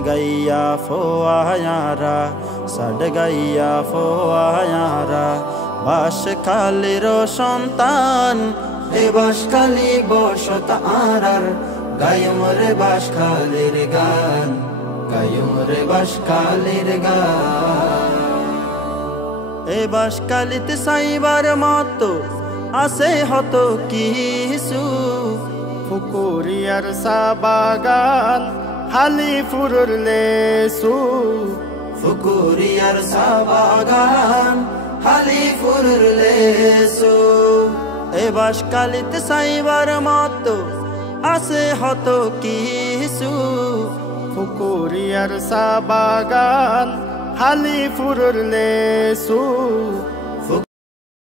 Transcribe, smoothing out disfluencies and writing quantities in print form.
গইয়া ফোয়ায়ারা সাড গইয়া ফোয়ায়ারা বাঁশখালীর সন্তান এ বাঁশখালী বসত আরার গায়ম রে বাঁশখালীর গান গায়ম রে বাঁশখালীর গান এ বাঁশখালীতে সাইবার মতো আছে হত কিছু ফুকুরিয়ার চা বাগান হালিপুরের লেসু ফুকুরিয়ার চা বাগান হালিপুরের লেসু এ বাঁশখালীতে সাইবার মতো আছে হত কিছু ফুকুরিয়ার চা বাগান হালিপুরের লেসু